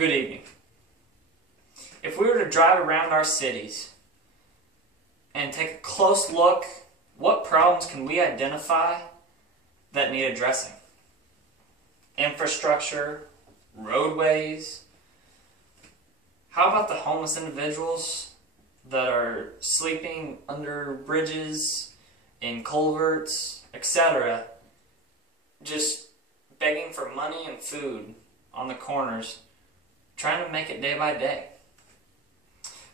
Good evening. If we were to drive around our cities and take a close look, what problems can we identify that need addressing? Infrastructure, roadways. How about the homeless individuals that are sleeping under bridges, in culverts, etc., just begging for money and food on the corners, trying to make it day by day?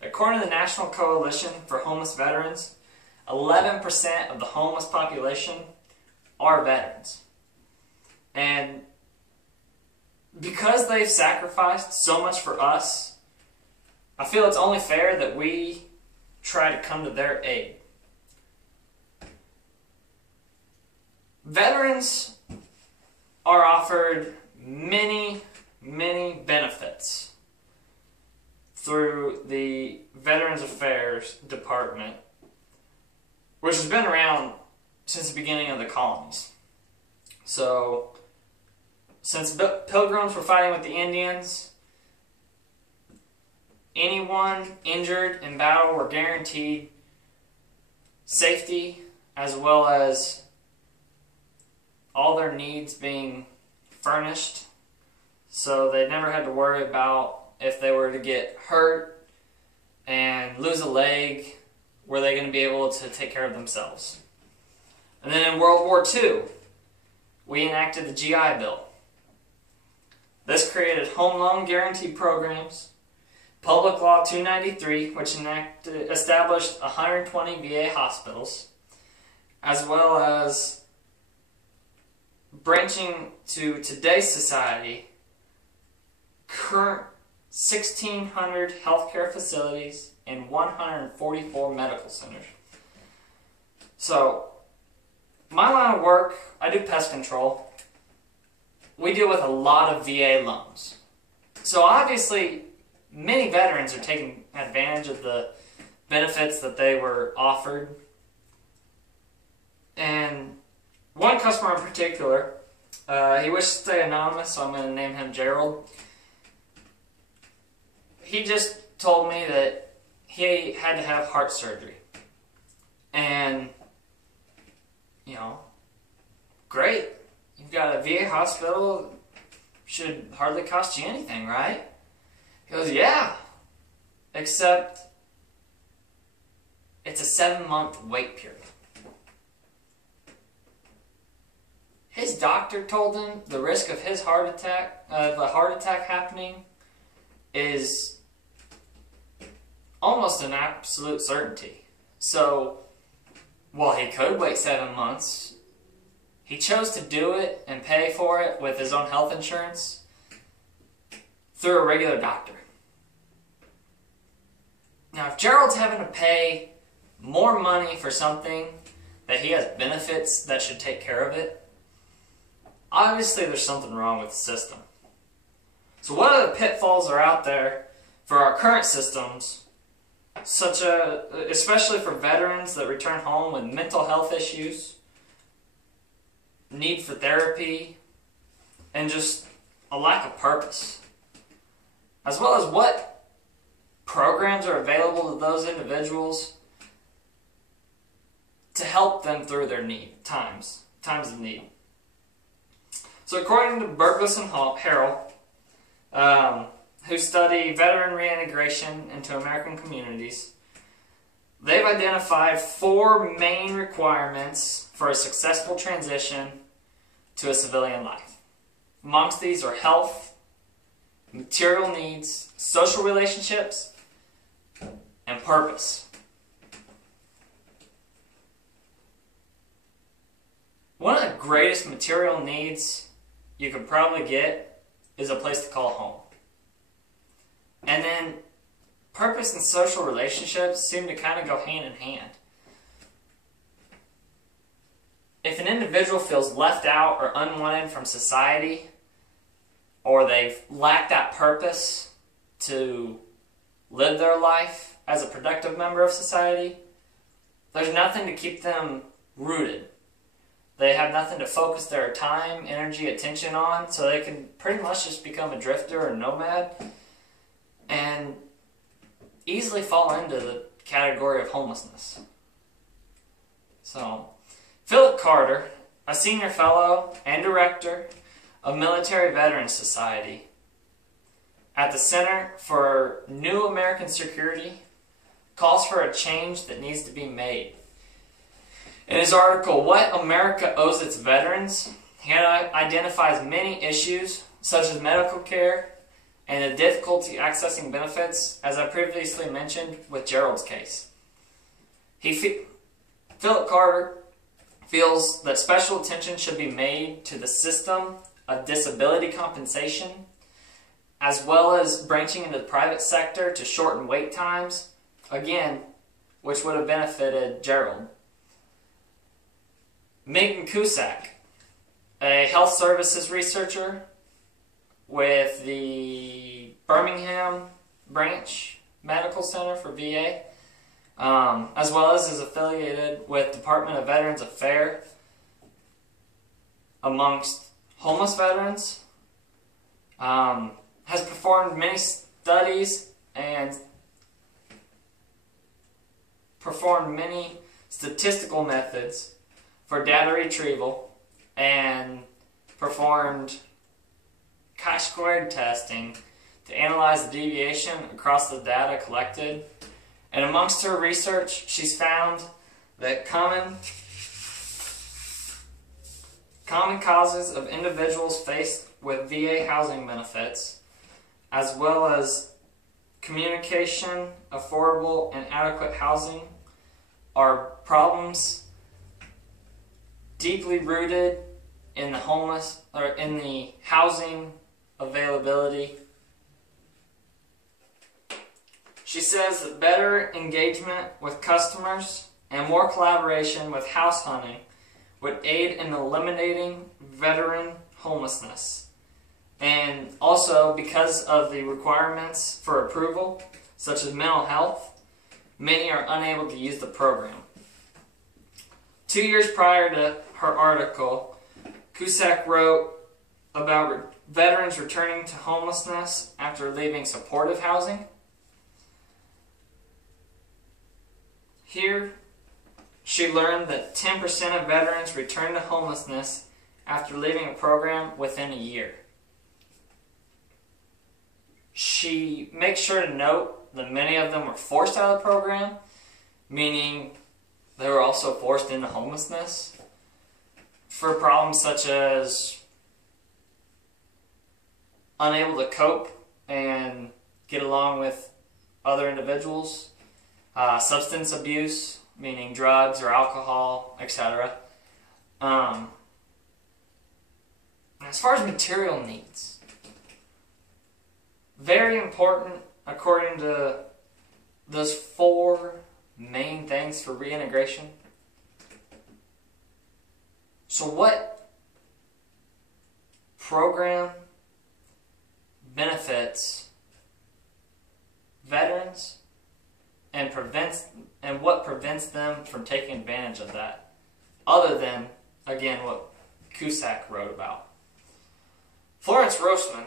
According to the National Coalition for Homeless Veterans, 11% of the homeless population are veterans. And because they've sacrificed so much for us, I feel it's only fair that we try to come to their aid. Veterans are offered many benefits through the Veterans Affairs Department, which has been around since the beginning of the colonies. So, since Pilgrims were fighting with the Indians, anyone injured in battle were guaranteed safety as well as all their needs being furnished. So they never had to worry about if they were to get hurt and lose a leg, were they going to be able to take care of themselves? And then in World War II, we enacted the GI Bill. This created home loan guarantee programs, Public Law 293, which established 120 VA hospitals, as well as branching to today's society, current 1,600 healthcare facilities and 144 medical centers. So, my line of work, I do pest control. We deal with a lot of VA loans. So obviously, many veterans are taking advantage of the benefits that they were offered. And one customer in particular, he wishes to stay anonymous, so I'm going to name him Gerald. He just told me that he had to have heart surgery. And, you know, great. You've got a VA hospital, should hardly cost you anything, right? He goes, yeah, except it's a 7-month wait period. His doctor told him the risk of his heart attack, the heart attack happening, is almost an absolute certainty. So, while he could wait 7 months, he chose to do it and pay for it with his own health insurance through a regular doctor. Now, if Gerald's having to pay more money for something that he has benefits that should take care of it, obviously there's something wrong with the system. So what other pitfalls are out there for our current systems, especially for veterans that return home with mental health issues, need for therapy, and just a lack of purpose? As well as what programs are available to those individuals to help them through their times of need. So according to Burgess and Harrell, who study veteran reintegration into American communities, they've identified 4 main requirements for a successful transition to a civilian life. Amongst these are health, material needs, social relationships, and purpose. One of the greatest material needs you could probably get is a place to call home. And then purpose and social relationships seem to kind of go hand in hand. If an individual feels left out or unwanted from society, or they've lacked that purpose to live their life as a productive member of society, there's nothing to keep them rooted. They have nothing to focus their time, energy, attention on, so they can pretty much just become a drifter or nomad and easily fall into the category of homelessness. So, Philip Carter, a senior fellow and director of Military Veterans Society at the Center for New American Security, calls for a change that needs to be made. In his article, What America Owes Its Veterans, he identifies many issues such as medical care and the difficulty accessing benefits, as I previously mentioned with Gerald's case. Philip Carter feels that special attention should be made to the system of disability compensation, as well as branching into the private sector to shorten wait times, again, which would have benefited Gerald. Megan Cusack, a health services researcher with the Birmingham Branch Medical Center for VA, as well as is affiliated with Department of Veterans Affairs amongst homeless veterans, has performed many studies and performed many statistical methods for data retrieval and performed chi-squared testing to analyze the deviation across the data collected. And amongst her research, she's found that common causes of individuals faced with VA housing benefits, as well as communication, affordable, and adequate housing, are problems deeply rooted in the homeless, or in the housing availability. She says that better engagement with customers and more collaboration with house hunting would aid in eliminating veteran homelessness. And also, because of the requirements for approval, such as mental health, many are unable to use the program. 2 years prior to her article, Cusack wrote about veterans returning to homelessness after leaving supportive housing. Here, she learned that 10% of veterans return to homelessness after leaving a program within a year. She makes sure to note that many of them were forced out of the program, meaning they were also forced into homelessness for problems such as unable to cope and get along with other individuals, substance abuse, meaning drugs or alcohol, etc. As far as material needs, very important according to those 4 main things for reintegration. So what program benefits veterans and what prevents them from taking advantage of that, other than, again, what Cusack wrote about? Florence Roseman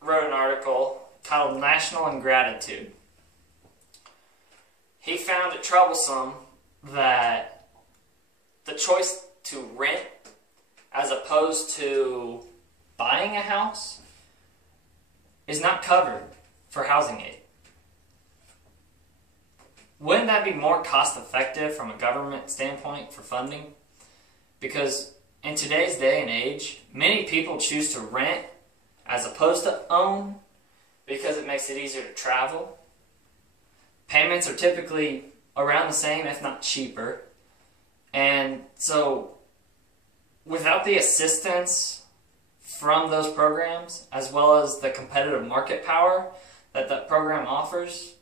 wrote an article titled National Ingratitude. He found it troublesome that the choice to rent as opposed to buying a house is not covered for housing aid. Wouldn't that be more cost effective from a government standpoint for funding? Because in today's day and age, many people choose to rent as opposed to own because it makes it easier to travel. Payments are typically around the same, if not cheaper. And so, without the assistance from those programs, as well as the competitive market power that that program offers,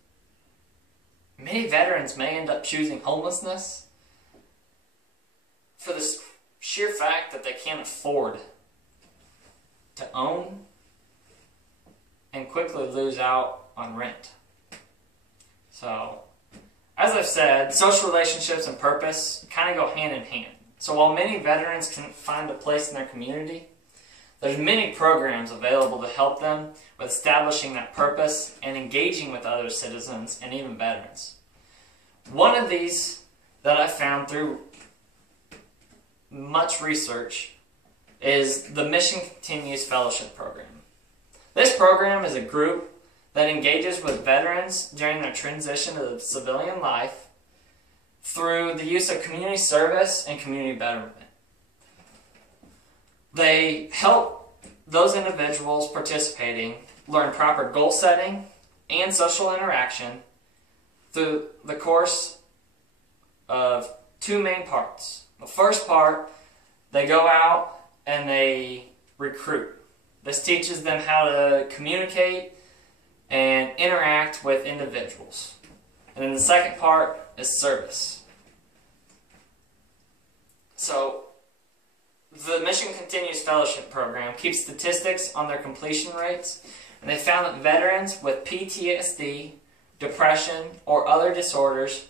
many veterans may end up choosing homelessness for the sheer fact that they can't afford to own and quickly lose out on rent. So, as I've said, social relationships and purpose kind of go hand in hand. So while many veterans can find a place in their community, there's many programs available to help them with establishing that purpose and engaging with other citizens and even veterans. One of these that I found through much research is the Mission Continues Fellowship Program. This program is a group that engages with veterans during their transition to civilian life through the use of community service and community betterment. They help those individuals participating learn proper goal setting and social interaction through the course of two main parts. The first part, they go out and they recruit. This teaches them how to communicate and interact with individuals. And then the second part is service. So, the Mission Continues Fellowship Program keeps statistics on their completion rates, and they found that veterans with PTSD, depression, or other disorders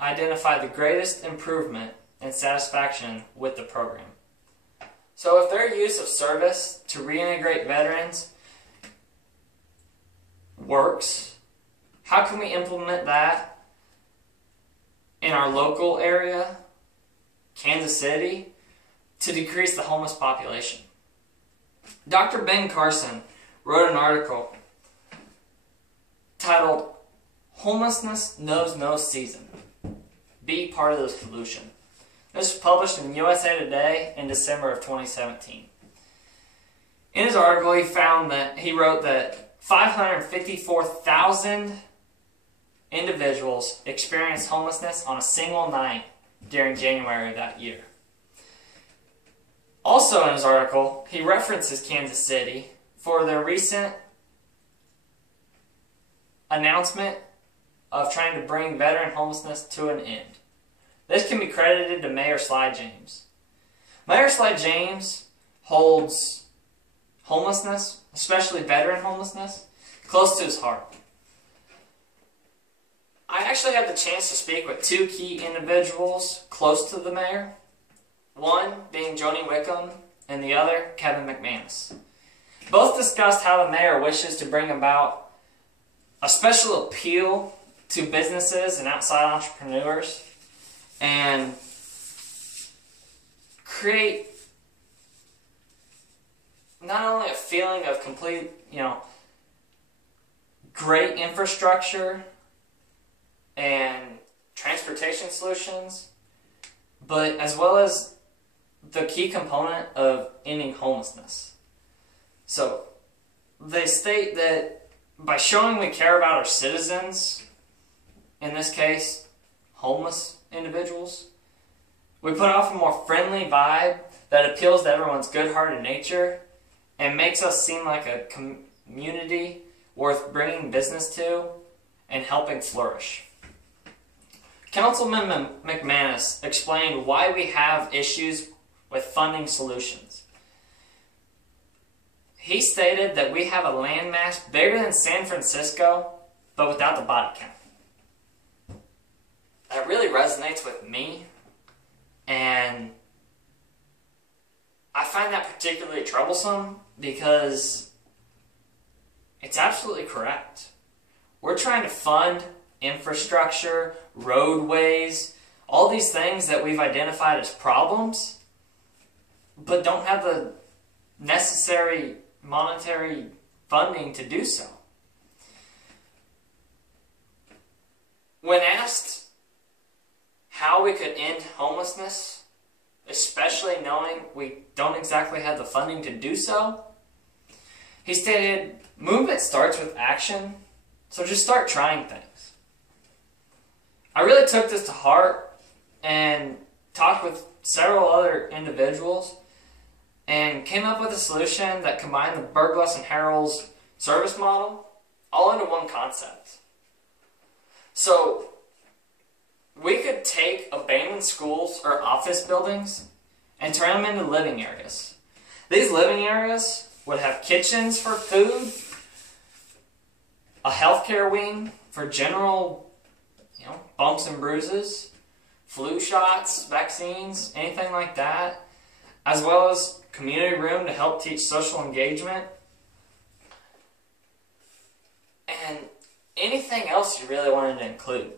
identify the greatest improvement and satisfaction with the program. So if their use of service to reintegrate veterans works, how can we implement that in our local area, Kansas City, to decrease the homeless population? Dr. Ben Carson wrote an article titled, "Homelessness Knows No Season. Be part of the solution." This was published in USA Today in December of 2017. In his article, he wrote that 554,000 individuals experienced homelessness on a single night during January of that year. Also in his article, he references Kansas City for their recent announcement of trying to bring veteran homelessness to an end. This can be credited to Mayor Sly James. Mayor Sly James holds homelessness, especially veteran homelessness, close to his heart. I actually had the chance to speak with two key individuals close to the mayor, one being Joni Wickham and the other Kevin McManus. Both discussed how the mayor wishes to bring about a special appeal to businesses and outside entrepreneurs and create not only a feeling of complete, great infrastructure and transportation solutions, but as well as the key component of ending homelessness. So, they state that by showing we care about our citizens, in this case, homeless individuals, we put off a more friendly vibe that appeals to everyone's good-hearted nature and makes us seem like a community worth bringing business to and helping flourish. Councilman McManus explained why we have issues with funding solutions. He stated that we have a landmass bigger than San Francisco, but without the body count. That really resonates with me, and I find that particularly troublesome because it's absolutely correct. We're trying to fund infrastructure, roadways, all these things that we've identified as problems, but don't have the necessary monetary funding to do so. When asked how we could end homelessness, especially knowing we don't exactly have the funding to do so, he stated, movement starts with action, so just start trying things. I really took this to heart and talked with several other individuals and came up with a solution that combined the Berglas and Harrell's service model all into one concept. So, we could take abandoned schools or office buildings and turn them into living areas. These living areas would have kitchens for food, a healthcare wing for general, bumps and bruises, flu shots, vaccines, anything like that, as well as community room to help teach social engagement, and anything else you really wanted to include.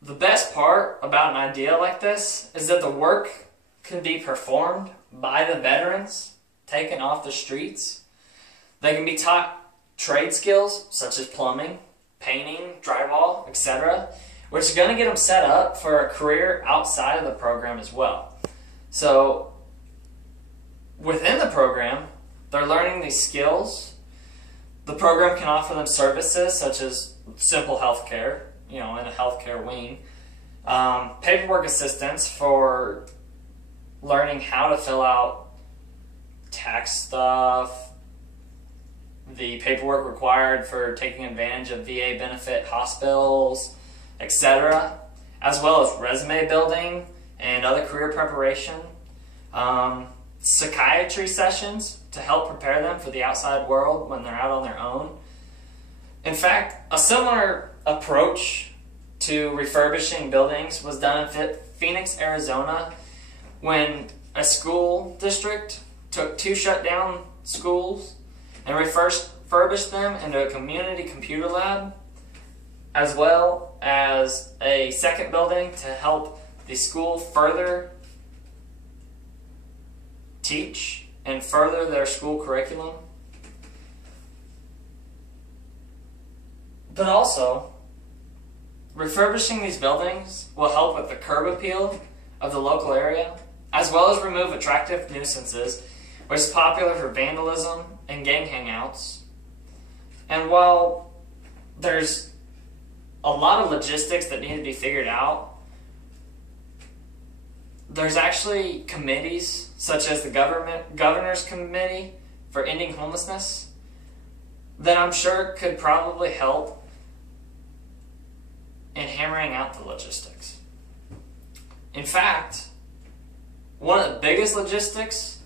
The best part about an idea like this is that the work can be performed by the veterans taken off the streets. They can be taught trade skills such as plumbing, painting, drywall, etc., which is going to get them set up for a career outside of the program as well. So within the program, they're learning these skills. The program can offer them services such as simple health care, in a healthcare wing, paperwork assistance for learning how to fill out tax stuff, the paperwork required for taking advantage of VA benefit hospitals, etc., as well as resume building and other career preparation, psychiatry sessions to help prepare them for the outside world when they're out on their own. In fact, a similar approach to refurbishing buildings was done in Phoenix, Arizona, when a school district took 2 shut-down schools and refurbished them into a community computer lab, as well as a second building to help the school further teach and further their school curriculum. But also, refurbishing these buildings will help with the curb appeal of the local area, as well as remove attractive nuisances, which is popular for vandalism and gang hangouts. And while there's a lot of logistics that need to be figured out, there's actually committees such as the Governor's Committee for Ending Homelessness that I'm sure could probably help in hammering out the logistics. In fact, one of the biggest logistics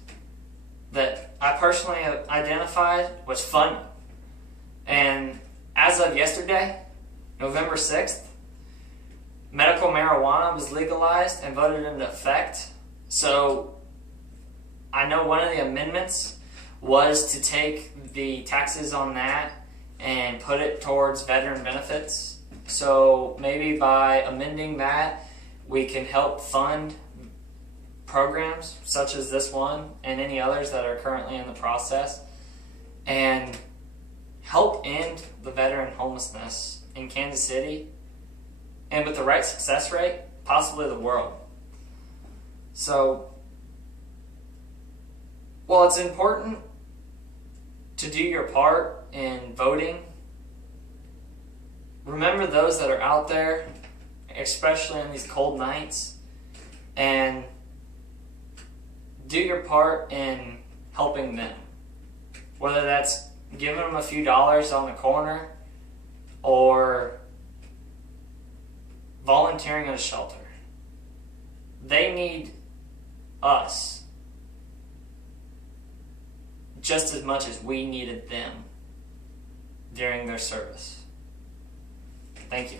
that I personally have identified was funding. And as of yesterday, November 6th, medical marijuana was legalized and voted into effect. So I know one of the amendments was to take the taxes on that and put it towards veteran benefits. So maybe by amending that, we can help fund programs such as this one and any others that are currently in the process, and help end the veteran homelessness in Kansas City, and with the right success rate, possibly the world. So, while it's important to do your part in voting, remember those that are out there, especially in these cold nights, and do your part in helping them. Whether that's giving them a few dollars on the corner or volunteering at a shelter. They need us just as much as we needed them during their service. Thank you.